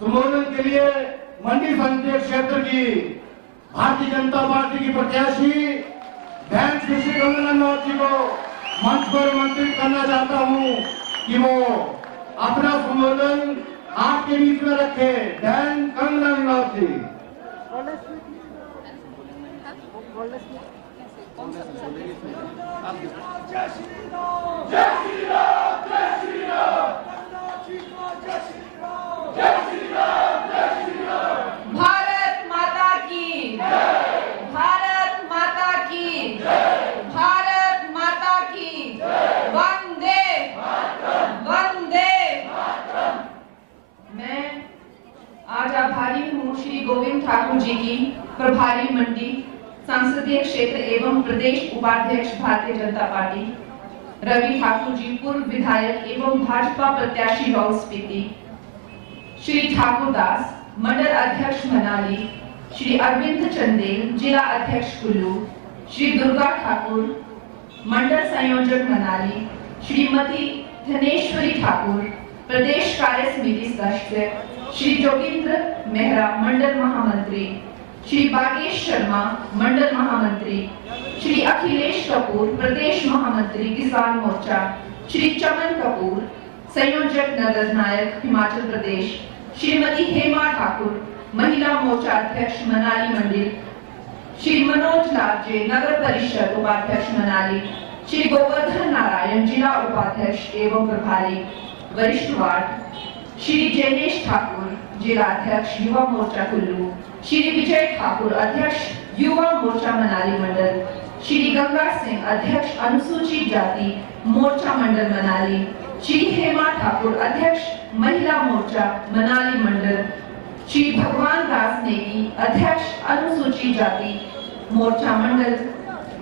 संबोधन के लिए मंडी संसदीय क्षेत्र की भारतीय जनता पार्टी की प्रत्याशी बहन श्री कंगना रनौत जी को मंच पर आमंत्रित करना चाहता हूं कि वो अपना संबोधन आपके बीच में रखे। बहन कंगना रनौत जी। जय श्री राम, जय श्री राम, जय श्री राम, जय श्री राम, जय श्री राम। भारत माता की जय, भारत माता की जय, भारत माता की जय, वंदे मातरम, वंदे मातरम। मैं आज आभारी हूँ श्री गोविंद ठाकुर जी की, प्रभारी मंडी संसदीय क्षेत्र एवं प्रदेश उपाध्यक्ष भारतीय जनता पार्टी, रवि ठाकुर जी पूर्व विधायक एवं भाजपा प्रत्याशी लाहौल स्पीति, श्री ठाकुर दास मंडल अध्यक्ष मनाली, श्री अरविंद चंदेल जिला अध्यक्ष कुल्लू, श्री दुर्गा ठाकुर मंडल संयोजक मनाली, श्रीमती धनेश्वरी ठाकुर प्रदेश कार्य समिति सदस्य, श्री जोगिंद्र मेहरा मंडल महामंत्री, श्री बागेश शर्मा मंडल महामंत्री, श्री अखिलेश कपूर प्रदेश महामंत्री किसान मोर्चा, श्री चमन कपूर संयोजक नगर नायक हिमाचल प्रदेश, श्रीमती हेमा ठाकुर महिला मोर्चा अध्यक्ष मनाली मंडल, श्री मनोज लाजे नगर परिषद उपाध्यक्ष मनाली, श्री गोवर्धन नारायण जिला उपाध्यक्ष एवं प्रभारी वरिष्ठ वार्ड, श्री जयनेश ठाकुर जिला अध्यक्ष युवा मोर्चा कुल्लू, श्री विजय ठाकुर अध्यक्ष युवा मोर्चा मनाली मंडल, श्री गंगा सिंह अध्यक्ष अनुसूचित जाति मोर्चा मंडल मनाली, श्री हेमा ठाकुर अध्यक्ष महिला मोर्चा मनाली मंडल, श्री भगवान दास नेगी अध्यक्ष अनुसूचित जाति मोर्चा मंडल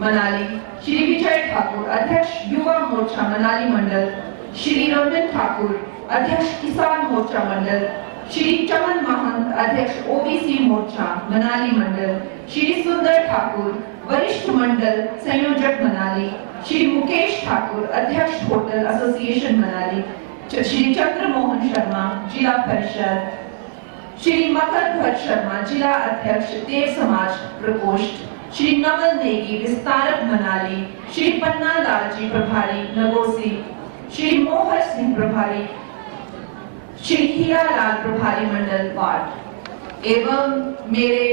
मनाली, श्री विजय ठाकुर अध्यक्ष युवा मोर्चा मनाली मंडल, श्री रमन ठाकुर अध्यक्ष किसान मोर्चा मंडल, श्री चमन महंत अध्यक्ष ओबीसी मोर्चा मनाली मंडल, श्री सुंदर ठाकुर वरिष्ठ मंडल संयोजक मनाली, श्री मुकेश ठाकुर अध्यक्ष होटल एसोसिएशन मनाली, श्री चंद्रमोहन शर्मा जिला परिषद, श्री मकर ध्वज शर्मा जिला अध्यक्ष देव समाज प्रकोष्ठ, श्री नवल नेगी विस्तारक मनाली, श्री पन्ना लाल जी प्रभारी नगोसी, श्री मोहर सिंह प्रभारी, श्री हीरा लाल प्रभारी मंडल वार्ड एवं मेरे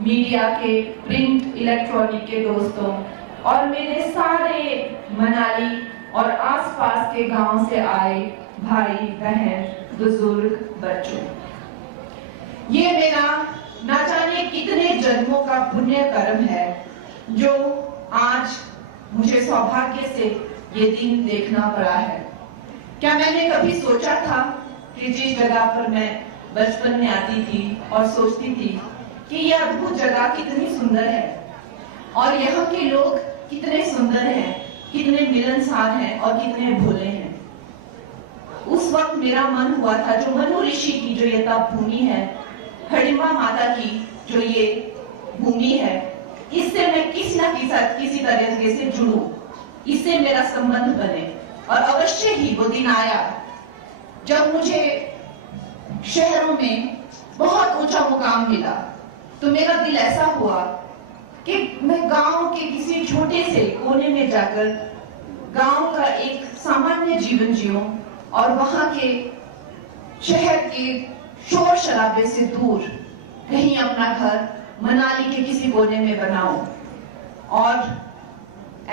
मीडिया के प्रिंट इलेक्ट्रॉनिक के दोस्तों और मेरे सारे मनाली और आसपास के गांव से आए भाई बहन बुजुर्ग बच्चों, ये मेरा ना जाने कितने जन्मों का पुण्य कर्म है जो आज मुझे सौभाग्य से ये दिन देखना पड़ा है। क्या मैंने कभी सोचा था कि जिस जगह पर मैं बचपन में आती थी और सोचती थी कि यह अद्भुत जगह कितनी सुंदर है और यहाँ के लोग कितने सुंदर हैं, कितने मिलनसार हैं और कितने भोले हैं। उस वक्त मेरा मन हुआ था जो मनु ऋषि की जो ये तप भूमि है, हडिम्बा माता की जो ये भूमि है, इससे मैं किसी तरीके से जुड़ूं, इससे मेरा संबंध बने। और अवश्य ही वो दिन आया जब मुझे शहरों में बहुत ऊंचा मुकाम मिला, तो मेरा दिल ऐसा हुआ कि मैं गांव के किसी छोटे से कोने में जाकर गांव का एक सामान्य जीवन जीऊं और वहां के शहर के शोर शराबे से दूर कहीं अपना घर मनाली के किसी कोने में बनाऊं। और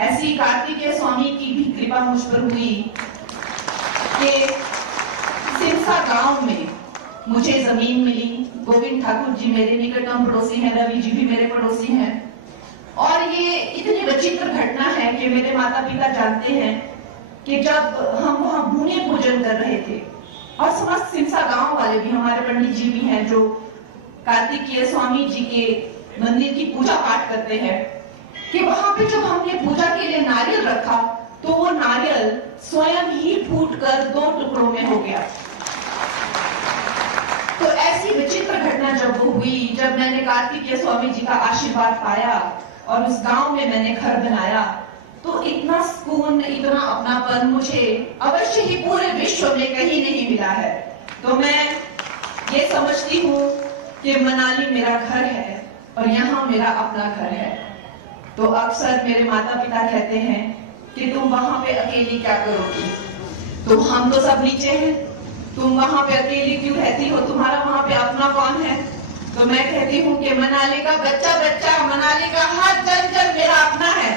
ऐसी कार्तिकेय स्वामी की भी कृपा मुझ पर हुई कि सिरसा गांव में मुझे जमीन मिली। गोविंद ठाकुर जी मेरे निकटतम पड़ोसी हैं, रवि जी भी मेरे पड़ोसी हैं। और ये इतनी विचित्र घटना है कि मेरे माता पिता जानते हैं कि जब हम वहां भूमि पूजन कर रहे थे और समस्त सिरसा गांव वाले भी, हमारे पंडित जी भी हैं जो कार्तिकेय स्वामी जी के मंदिर की पूजा पाठ करते हैं, कि वहां पे जब हमने पूजा के लिए नारियल रखा तो वो नारियल स्वयं ही फूटकर 2 टुकड़ों में हो गया। तो ऐसी विचित्र घटना जब वो हुई, जब मैंने कार्तिकेय स्वामी जी का आशीर्वाद पाया और उस गांव में मैंने घर बनाया, तो इतना सुकून, इतना अपनापन मुझे अवश्य ही पूरे विश्व में कहीं नहीं मिला है। तो मैं ये समझती हूँ कि मनाली मेरा घर है और यहाँ मेरा अपना घर है। तो अक्सर मेरे माता पिता कहते हैं कि तुम वहां पे अकेली क्या करोगी, तो हम तो सब नीचे हैं, तुम वहां पे अकेली क्यों रहती हो, तुम्हारा वहां पे अपना कौन है। तो मैं कहती हूँ कि मनाली का बच्चा बच्चा, मनाली का हर जन जन मेरा अपना है।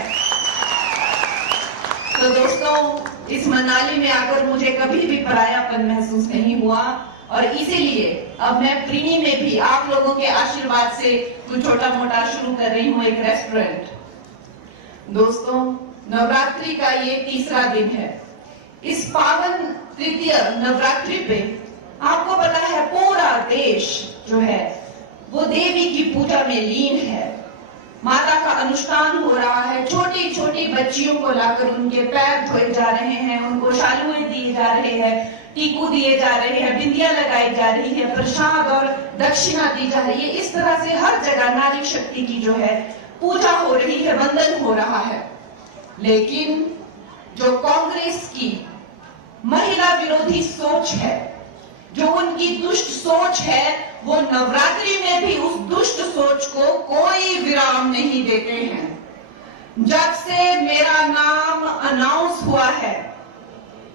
तो दोस्तों, इस मनाली में आकर मुझे कभी भी परायापन महसूस नहीं हुआ और इसीलिए अब मैं प्रीणी में भी आप लोगों के आशीर्वाद से कुछ छोटा मोटा शुरू कर रही हूँ, एक रेस्टोरेंट। दोस्तों, नवरात्रि का ये तीसरा दिन है। इस पावन तृतीय नवरात्रि पे आपको पता है पूरा देश जो है वो देवी की पूजा में लीन है। माता का अनुष्ठान हो रहा है, छोटी छोटी बच्चियों को लाकर उनके पैर धोए जा रहे हैं, उनको शालुए दिए जा रहे हैं, टीकू दिए जा रहे हैं, बिंदिया लगाई जा रही है, प्रसाद और दक्षिणा दी जा रही है। इस तरह से हर जगह नारी शक्ति की जो है पूजा हो रही है, वंदन हो रहा है। लेकिन जो कांग्रेस की महिला विरोधी सोच है, जो उनकी दुष्ट सोच है, वो नवरात्रि में भी उस दुष्ट सोच को कोई विराम नहीं देते हैं। जब से मेरा नाम अनाउंस हुआ है,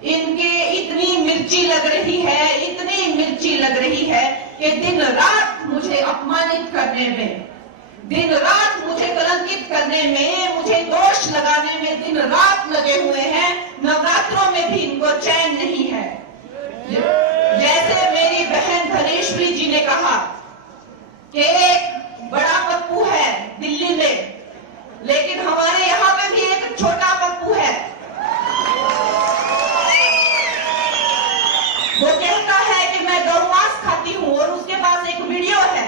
इनके इतनी मिर्ची लग रही है, इतनी मिर्ची लग रही है कि दिन रात मुझे अपमानित करने में, दिन रात मुझे कलंकित करने में, मुझे दोष लगाने में दिन रात लगे हुए हैं। नवरात्रों में भी इनको चैन नहीं है। जैसे मेरी बहन धनेश्वरी जी ने कहा कि एक बड़ा पप्पू है दिल्ली में, लेकिन हमारे यहाँ पे भी एक छोटा पप्पू है। वो कहता है कि मैं गौ मांस खाती हूँ और उसके पास एक वीडियो है,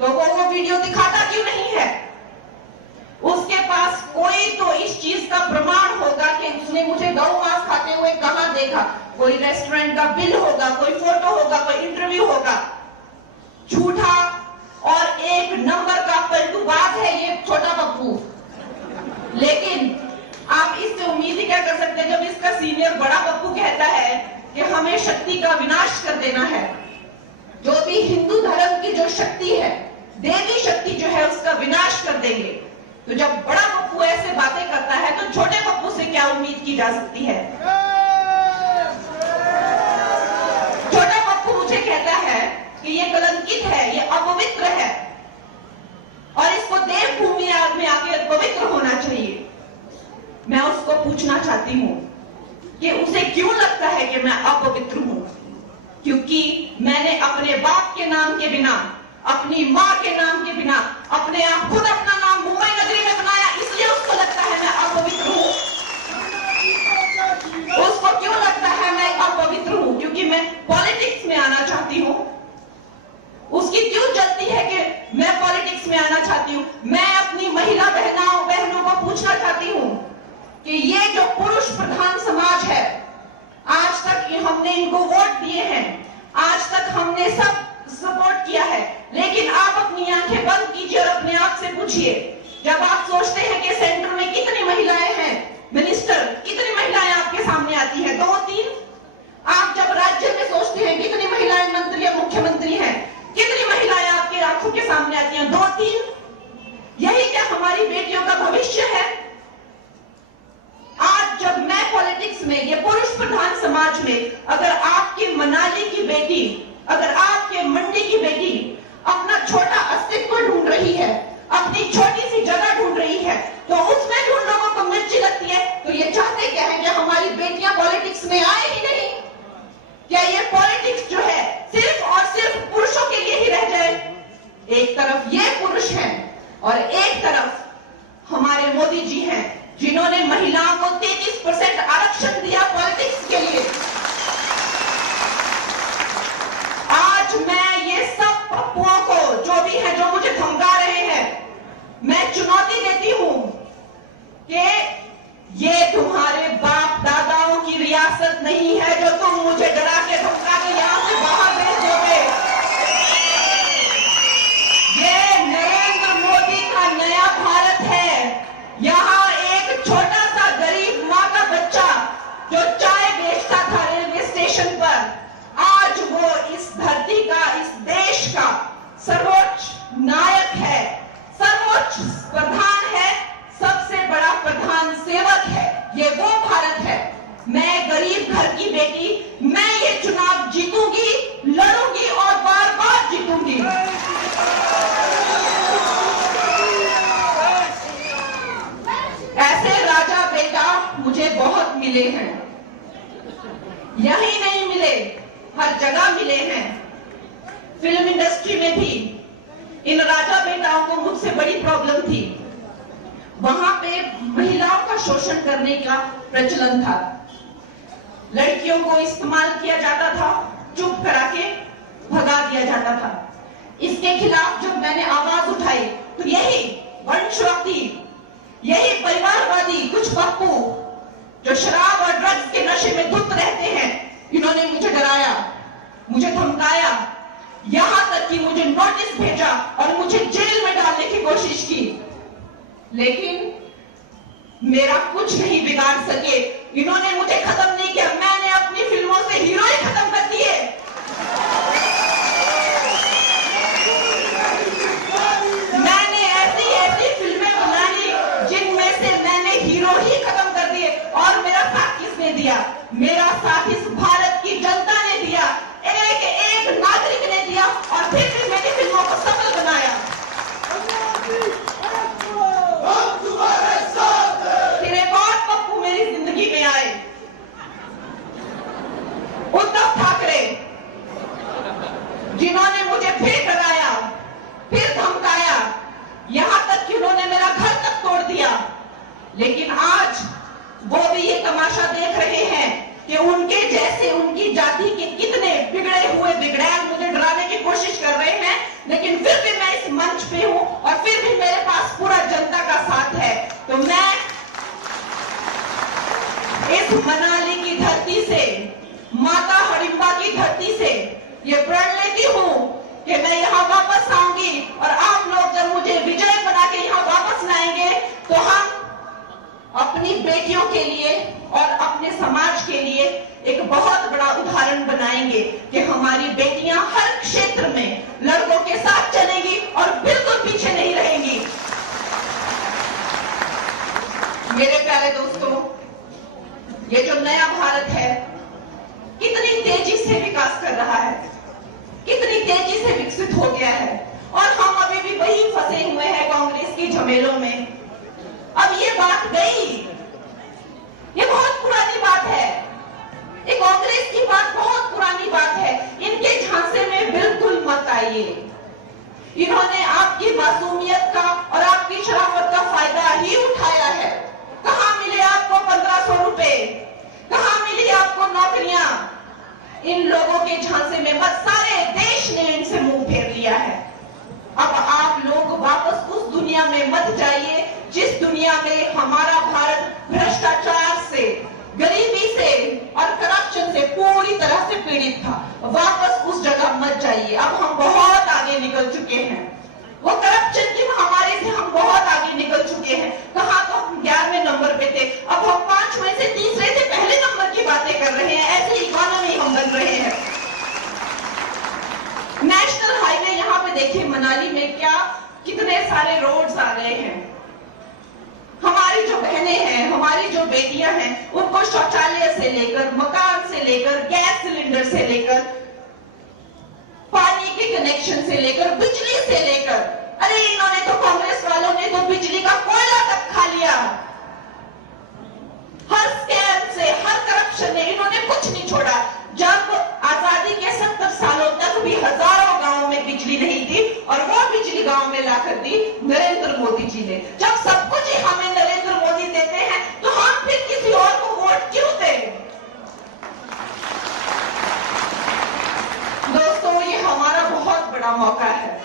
तो वो वीडियो दिखाता क्यों नहीं है? उसके पास कोई तो इस चीज का प्रमाण होगा कि उसने मुझे गौ मांस खाते हुए कहां देखा। कोई रेस्टोरेंट का बिल होगा, कोई फोटो होगा, कोई इंटरव्यू होगा। झूठा और एक नंबर का पलटूबाज है ये छोटा पप्पू। लेकिन आप इससे उम्मीद ही क्या कर सकते हैं जब इसका सीनियर बड़ा पप्पू कहता है कि हमें शक्ति का विनाश कर देना है। जो भी हिंदू धर्म की जो शक्ति है, देवी शक्ति जो है, उसका विनाश कर देंगे। तो जब बड़ा पप्पू ऐसे बातें करता है तो छोटे पप्पू से क्या उम्मीद की जा सकती है? छोटा पप्पू मुझे कहता है कि ये कलंकित है, ये अपवित्र है और इसको देवभूमि में आके पवित्र होना चाहिए। मैं उसको पूछना चाहती हूँ कि उसे क्यों लगता है कि मैं अपवित्र हूं? क्योंकि मैंने अपने बाप के नाम के बिना, अपनी माँ के नाम के बिना, अपने आप खुद अपना नाम मुंबई नगरी में बनाया, इसलिए उसको लगता है मैं अपवित्र हूँ। उसको क्यों लगता है मैं अपवित्र हूँ? क्योंकि मैं पॉलिटिक्स में आना चाहती हूँ। उसकी क्यों जलती है कि मैं पॉलिटिक्स में आना चाहती हूँ? मैं अपनी महिला बहनों को पूछना चाहती हूँ कि ये जो पुरुष प्रधान समाज है, आज तक हमने इनको वोट दिए हैं, आज तक हमने सब सपोर्ट किया है, लेकिन आप अपनी आंखें बंद कीजिए और अपने आप से पूछिए, जब आप सोचते हैं कि सेंटर में कितनी महिलाएं हैं, मिनिस्टर कितनी महिलाएं आपके सामने आती हैं? 2-3। आप जब राज्य में सोचते हैं कितनी महिलाएं मंत्री या मुख्यमंत्री हैं, कितनी महिलाएं आपके आंखों के सामने आती हैं? 2-3। यही क्या हमारी बेटियों का भविष्य है? आज जब मैं पॉलिटिक्स में, ये पुरुष प्रधान समाज में, अगर आपकी मनाली की बेटी, अगर आपके सर्वोच्च नायक है, सर्वोच्च प्रधान है, सबसे बड़ा प्रधान सेवक है। ये वो भारत है। मैं गरीब घर की बेटी, मैं ये चुनाव जीतूंगी, लड़ूंगी और बार बार जीतूंगी। ऐसे राजा बेटा मुझे बहुत मिले हैं, यही नहीं मिले, हर जगह मिले हैं। फिल्म इंडस्ट्री में भी इन राजा बेटाओं को मुझसे बड़ी प्रॉब्लम थी। वहां पे महिलाओं का शोषण करने का प्रचलन था, लड़कियों को इस्तेमाल किया जाता था, चुप करा के भगा दिया जाता था। इसके खिलाफ जब मैंने आवाज उठाई तो यही वंशवादी, यही परिवारवादी कुछ पप्पू जो शराब और ड्रग्स के नशे में धुत रहते हैं, इन्होंने मुझे डराया, मुझे धमकाया, यहां तक कि मुझे नोटिस भेजा और मुझे जेल में डालने की कोशिश की। लेकिन मेरा कुछ नहीं बिगाड़ सके, इन्होंने मुझे खत्म नहीं किया। मैंने अपनी फिल्मों से हीरो ही खत्म कर दिए। मैंने ऐसी ऐसी फिल्में बनाई जिनमें से मैंने हीरो ही खत्म कर दिए। और मेरा साथ किसने दिया? मेरा साथ इस भारत की जनता ने दिया, एक एक नागरिक ने दिया। और फिर भी मैंने फिल्मों को सफल बनाया। फिर एक और पप्पू मेरी जिंदगी में आए, उद्धव ठाकरे, जिन्होंने मुझे फिर डराया, फिर धमकाया, यहां तक कि उन्होंने मेरा घर तक तोड़ दिया। लेकिन आज वो भी ये तमाशा देख रहे हैं कि उनके जैसे उनकी जाति के कितने बिगड़े हुए बिगड़ैल मुझे डराने की कोशिश कर रहे हैं। लेकिन फिर भी मैं इस मंच पे हूं और फिर भी मेरे पास पूरा जनता का साथ है। तो मैं इस मनाली की धरती से, माता हडिम्बा की धरती से ये प्रण लेती हूं कि मैं यहां वापस आऊंगी। और आप लोग जब मुझे विजय बना के यहां वापस लाएंगे तो हम अपनी बेटियों के लिए और अपने समाज के लिए एक बहुत बड़ा उदाहरण बनाएंगे कि हमारी बेटियां हर क्षेत्र में लड़कों के साथ चलेंगी और बिल्कुल पीछे नहीं रहेंगी। मेरे प्यारे दोस्तों, ये जो नया भारत है कितनी तेजी से विकास कर रहा है, कितनी तेजी से विकसित हो गया है। और हम अभी भी वही फंसे हुए हैं कांग्रेस की झमेलों में। अब ये बात गई, ये बहुत पुरानी बात है, ये कांग्रेस की बात बहुत पुरानी बात है। इनके झांसे में बिल्कुल मत आइए। इन्होंने आपकी मासूमियत का और आपकी शराफत का फायदा ही उठाया है। कहां मिले आपको 1500 रुपए, कहां मिली आपको नौकरियां? इन लोगों के झांसे में मत, सारे देश ने इनसे मुंह फेर लिया है। अब आप लोग वापस उस दुनिया में मत जाइए जिस दुनिया में हमारा भारत भ्रष्टाचार से, गरीबी से और करप्शन से पूरी तरह से पीड़ित था। वापस उस जगह मत जाइए। अब हम बहुत आगे निकल चुके हैं, वो करप्शन की महामारी से हम बहुत आगे निकल चुके हैं। कहाँ तो हम 11वें नंबर पे थे, अब हम 5वें से तीसरे से पहले नंबर की बातें कर रहे हैं। ऐसी इकोनॉमी हम बन रहे हैं। नेशनल हाईवे यहाँ पे देखिए मनाली में क्या कितने सारे रोड्स आ गए हैं। हमारी जो बहनें हैं, हमारी जो बेटियां हैं, उनको शौचालय से लेकर, मकान से लेकर, गैस सिलेंडर से लेकर, पानी के कनेक्शन से लेकर, बिजली से लेकर, अरे इन्होंने तो, कांग्रेस वालों ने तो बिजली का कोयला तक खा लिया। हर स्कैम से, हर करप्शन ने इन्होंने कुछ नहीं छोड़ा। जब आजादी के 70 सालों तक भी हजारों गांवों में बिजली नहीं थी और वो बिजली गांव में लाकर दी नरेंद्र मोदी जी ने। जब सब कुछ ही हमें नरेंद्र मोदी देते हैं तो हम फिर किसी और को वोट क्यों दें? दोस्तों, ये हमारा बहुत बड़ा मौका है।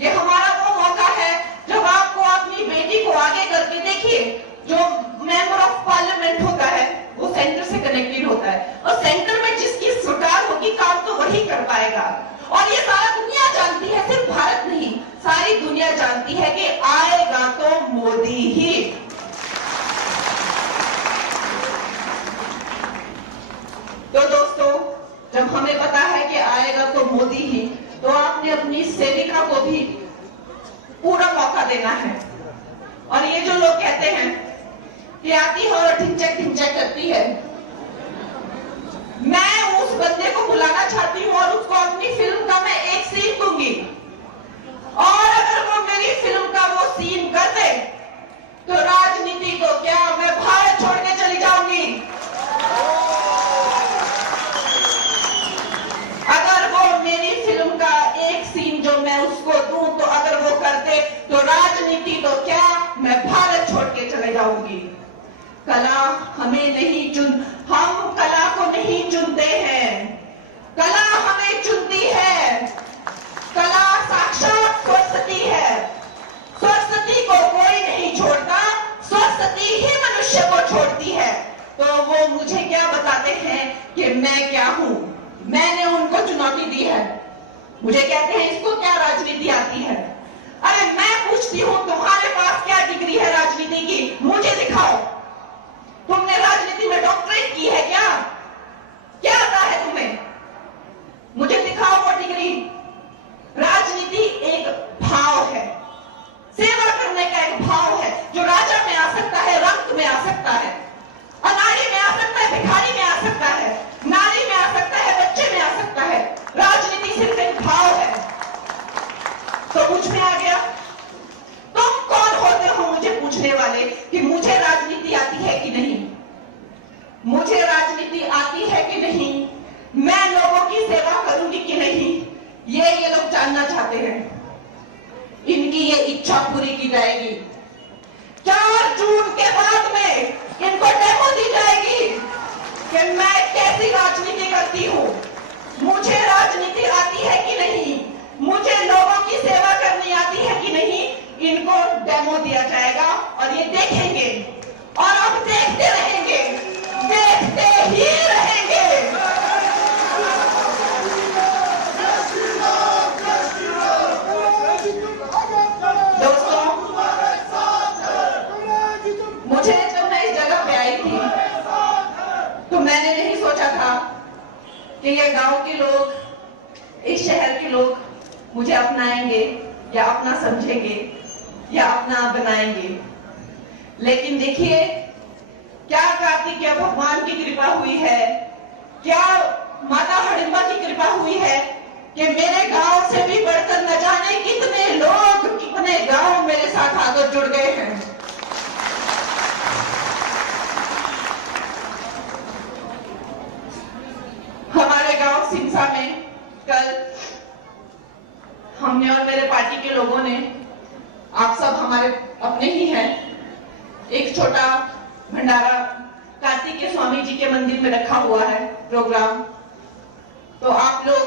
ये हमारा वो मौका है जब आपको अपनी बेटी को आगे करके, देखिए जो मेंबर ऑफ पार्लियामेंट होता है वो सेंटर से कनेक्टेड होता है और सेंटर में जिसकी सरकार होगी काम तो वही कर पाएगा। और ये सारा दुनिया जानती है, सिर्फ भारत नहीं, सारी दुनिया जानती है कि आएगा तो मोदी ही। तो दोस्तों, जब हमें पता है कि आएगा तो मोदी ही, तो आपने अपनी सेविका को भी पूरा मौका देना है। और ये जो लोग कहते हैं कि आती है और ढिंचक ढिंचक करती है, मैं उस बंदे को बुलाना चाहती हूँ और उसको अपनी फिल्म का मैं एक सीन दूंगी, और अगर वो मेरी फिल्म का वो सीन कर दे तो राजनीति को क्या, मैं भारत छोड़ के चली जाऊंगी। अगर वो मेरी फिल्म का एक सीन जो मैं उसको दूं तो अगर वो कर दे तो राजनीति तो क्या, मैं भारत छोड़ के चले जाऊंगी। कला हमें नहीं हम कला को नहीं चुनते हैं, कला हमें चुनती है। कला साक्षात सरस्वती है, सरस्वती को कोई नहीं छोड़ता, सरस्वती ही मनुष्य को छोड़ती है। तो वो मुझे क्या बताते हैं कि मैं क्या हूं, मैंने उनको चुनौती दी है। मुझे कहते हैं इसको क्या राजनीति आती है। अरे मैं पूछती हूं तुम्हारे पास क्या डिग्री है राजनीति की, मुझे दिखाओ। तुमने राजनीति में डॉक्टरेट की है क्या, क्या आता है तुम्हें, मुझे दिखाओ वो डिग्री। राजनीति एक भाव है, सेवा करने का एक भाव है, जो राजा में आ सकता है, रंक में आ सकता है, अनाड़ी में आ सकता है, भिखारी में आ सकता है, नारी में आ सकता है, बच्चे में आ सकता है। राजनीति सिर्फ एक भाव है। तो मुझ में आ गया, तुम कौन होते हो मुझे पूछने वाले कि मुझे राजनीति आती है कि नहीं, मुझे राजनीति आती है कि नहीं, मैं लोगों की सेवा करूंगी कि नहीं, ये लोग जानना चाहते हैं। इनकी ये इच्छा पूरी की जाएगी। 4 जून के बाद में इनको डेमो दी जाएगी कि मैं कैसी राजनीति करती हूं, मुझे राजनीति आती है कि नहीं, मुझे लोगों की सेवा करनी आती है कि नहीं। इनको डेमो दिया जाएगा और ये देखेंगे, और अब देखते रहेंगे, देखते ही रहेंगे। दोस्तों, मुझे जब मैं इस जगह पे आई थी तो मैंने नहीं सोचा था कि ये गांव के लोग, इस शहर के लोग मुझे अपनाएंगे या अपना समझेंगे या अपना बनाएंगे। लेकिन देखिए क्या कार्तिकेय भगवान की कृपा हुई है, क्या माता हडिम्बा की कृपा हुई है कि मेरे गांव से भी बढ़कर न जाने कितने लोग, कितने गांव मेरे साथ आकर जुड़ गए हैं। हमारे गांव सिमसा में कल हमने और मेरे पार्टी के लोगों ने, आप सब हमारे अपने ही हैं, एक छोटा भंडारा कार्तिकेय स्वामी जी के मंदिर में रखा हुआ है प्रोग्राम। तो आप लोग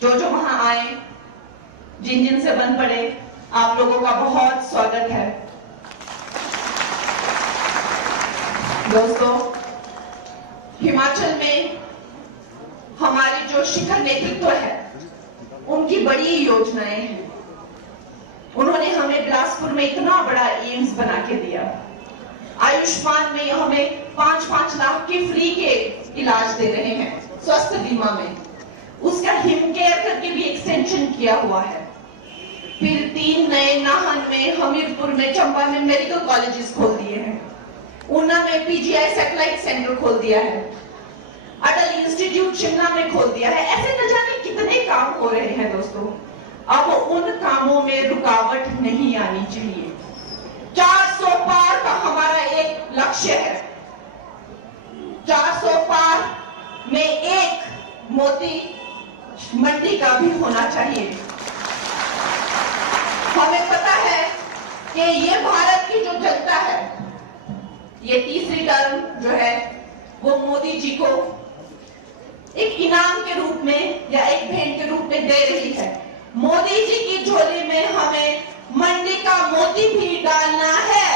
जो वहां आए, जिन जिन से बन पड़े, आप लोगों का बहुत स्वागत है। दोस्तों, हिमाचल में हमारे जो शिखर नेतृत्व है, उनकी बड़ी योजनाएं हैं। उन्होंने हमें बिलासपुर में इतना बड़ा एम्स बना के दिया, आयुष्मान में हमें 5-5 लाख के फ्री के इलाज दे रहे हैं स्वास्थ्य बीमा में, उसका हिम केयर करके भी एक्सटेंशन किया हुआ है। फिर 3 नए नाहन में, हमीरपुर में, चंबा में मेडिकल कॉलेजेस खोल दिए हैं, ऊना में पीजीआई सैटेलाइट सेंटर खोल दिया है, अटल इंस्टीट्यूट शिमला में खोल दिया है। ऐसे न जाने कितने काम हो रहे हैं दोस्तों। अब उन कामों में रुकावट नहीं आनी चाहिए। 400 पार का हमारा एक लक्ष्य है। 400 पार में एक मोती मंडी का भी होना चाहिए। हमें पता है कि ये भारत की जो जनता है, ये तीसरी टर्म जो है वो मोदी जी को एक इनाम के रूप में या एक भेंट के रूप में दे रही है। मोदी जी की झोली में हमें मंडी का मोती भी डालना है।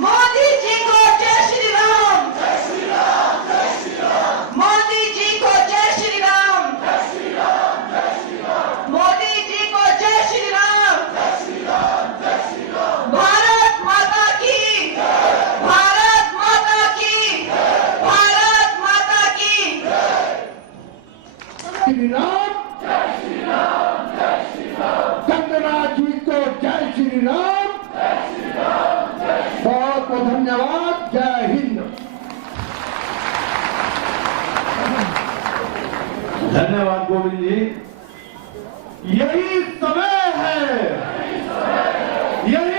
मोदी जी को जय श्री राम, जय श्री राम, जय श्री राम। मोदी जी को जय श्री राम, जय श्री राम, जय श्री राम। मोदी जी को जय श्री राम, जय श्री राम, जय श्री राम। भारत माता की जय, भारत माता की जय, भारत माता की जय। श्री राम, जय श्री राम, जय श्री राम। को धन्यवाद। जय हिंद। धन्यवाद गोविंद जी। यही समय है, यही